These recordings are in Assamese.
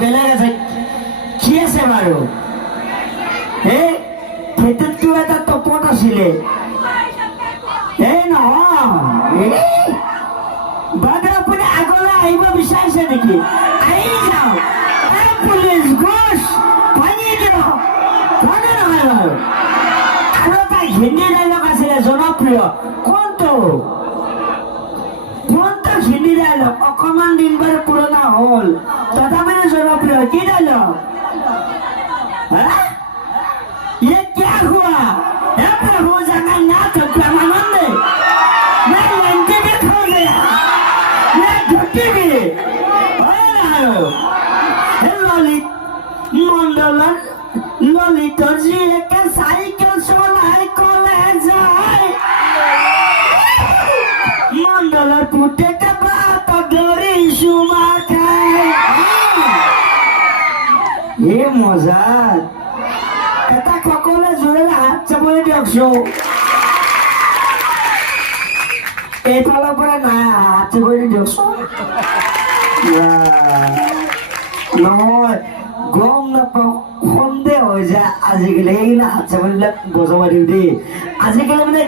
বেলেগ আছে কি আছে বাৰু এই খেতিটো এটা টপত আছিলে এই নহয় বাদে আপুনি আগলৈ আহিব বিচাৰিছে নেকি আহি যাওক পুলিচ ঘোষ ভাঙি দিব হয়নে নহয় বাৰু আৰু এটা হিন্দী ডাইলগ আছিলে জনপ্ৰিয় কোনটো হিন্দী ডায়লগ অকমান দিন বারে পুরোনা হল তথাপি জনপ্রিয় কি ডায়লগ ये क्या हुआ हे प्रभु जगन्नाथ प्रेमानंद मैं लंके में खो गया मैं झुट्टी भी ललित मंडल ललित जी एक साइकिल चलाए कॉलेज मंडल पुटे মজা এটা সকলে জোৰে হাত চাবলৈ দিয়কচোন এইফালৰ পৰা নাই হাত চাবলৈ দিয়কচোন নহয় গম নাপাওঁ সন্দেহ হৈ যায় আজিকালি সেইবিলাক হাত চাববিলাক বজাব দিওঁ দেই আজিকালি মানে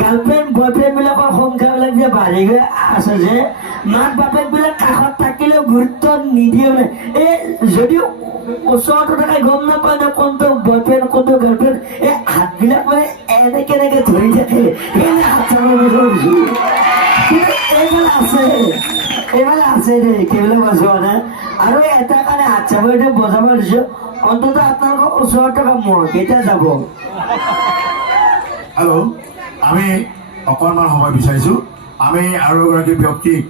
গাৰ্লফ্ৰেণ্ড বয়ফ্ৰেণ্ড বিলাকৰ সংখ্যাবিলাক যে বাঢ়ি গৈ আছে যে মাক বাপেক বিলাক কাষত থাকিলেও গুৰুত্ব নিদিয়ে মানে এই যদিও ওচৰতো থাকে গম নাপায় ন কোনটো বয়ফ্ৰেণ্ড কোনটো গাৰ্লফ্ৰেণ্ড এই হাতবিলাক মানে এনেকে এনেকে ধৰি থাকে সেইকাৰণে হাত চাব বিচাৰিছো কিন্তু এইফালে আছে দেই সেইবিলাক বজোৱা নাই আৰু এটা কাৰণে হাত চাব এতিয়া বজাব দিছো অন্তত আপোনালোকৰ ওচৰত থকা মই কেতিয়া যাব হেল্ল' আমি অকণমান সময় বিচাৰিছোঁ আমি আৰু এগৰাকী ব্যক্তিক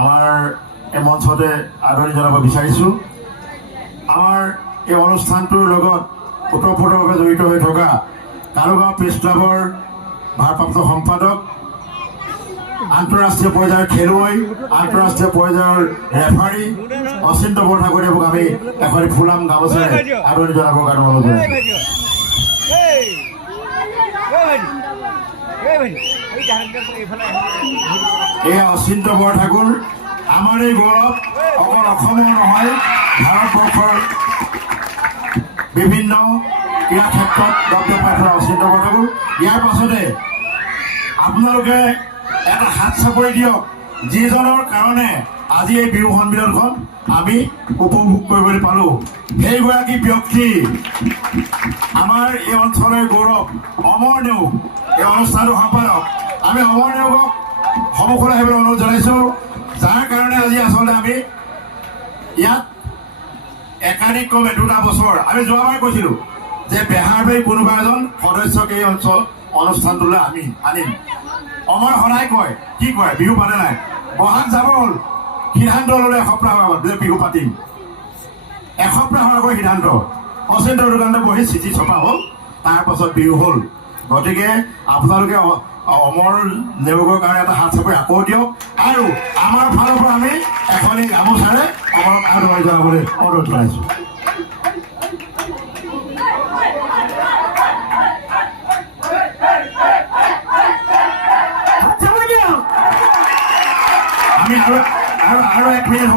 আমাৰ এই মঞ্চতে আদৰণি জনাব বিচাৰিছোঁ আমাৰ এই অনুষ্ঠানটোৰ লগত ওতঃপ্ৰোতভাৱে জড়িত হৈ থকা কালুগাঁও প্ৰেছ ক্লাবৰ ভাৰপ্ৰাপ্ত সম্পাদক আন্তঃৰাষ্ট্ৰীয় পৰ্যায়ৰ খেলুৱৈ আন্তঃৰাষ্ট্ৰীয় পৰ্যায়ৰ ৰেফাৰী অচিন্ত বৰঠাকুৰদেৱক আমি এখন ফুলাম গামোচাৰে আদৰণি জনাবৰ কাৰণে অনুৰোধ জনাইছোঁ এই অচিন্ত বৰঠাকুৰ আমাৰ এই গৌৰৱ অকল অসমৰ নহয় ভাৰতবৰ্ষৰ বিভিন্ন ক্ৰীড়া ক্ষেত্ৰত দপদপাই থকা অচিন্ত বৰঠাকুৰ ইয়াৰ পাছতে আপোনালোকে এটা হাত চাপৰি দিয়ক যিজনৰ কাৰণে আজি এই বিহু সন্মিলনখন আমি উপভোগ কৰিবলৈ পালোঁ সেইগৰাকী ব্যক্তি আমাৰ এই অঞ্চলৰ গৌৰৱ অমৰ নেওগ এই অনুষ্ঠানটোৰ সম্পাদক আমি অমৰ নেওগক সন্মুখলৈ আহিবলৈ অনুৰোধ জনাইছোঁ যাৰ কাৰণে আজি আচলতে আমি ইয়াত একাধিক্ৰমে 2টা বছৰ আমি যোৱাবাৰ কৈছিলোঁ যে বেহাৰবাৰী কোনোবা এজন সদস্যক এই অঞ্চল অনুষ্ঠানটোলৈ আমি আনিম অমৰ সদায় কয় কি কয় বিহু পাতে নাই বহাগ যাব হ'ল সিদ্ধান্ত ল'লে এসপ্তাহ আগত যে বিহু পাতিম এসপ্তাহ আগৰ সিদ্ধান্ত অচিন্ত দোকানতে বহি চিঠি ছপা হ'ল তাৰ পাছত বিহু হ'ল গতিকে আপোনালোকে অমৰ নেওগৰ কাৰণে এটা হাত চাপৰি আকৌ দিয়ক আৰু আমাৰ ফালৰ পৰা আমি এখনি গামোচাৰে অমৰক আদৰণি জনাবলৈ অনুৰোধ জনাইছোঁ আমি আৰু 1 মিনিট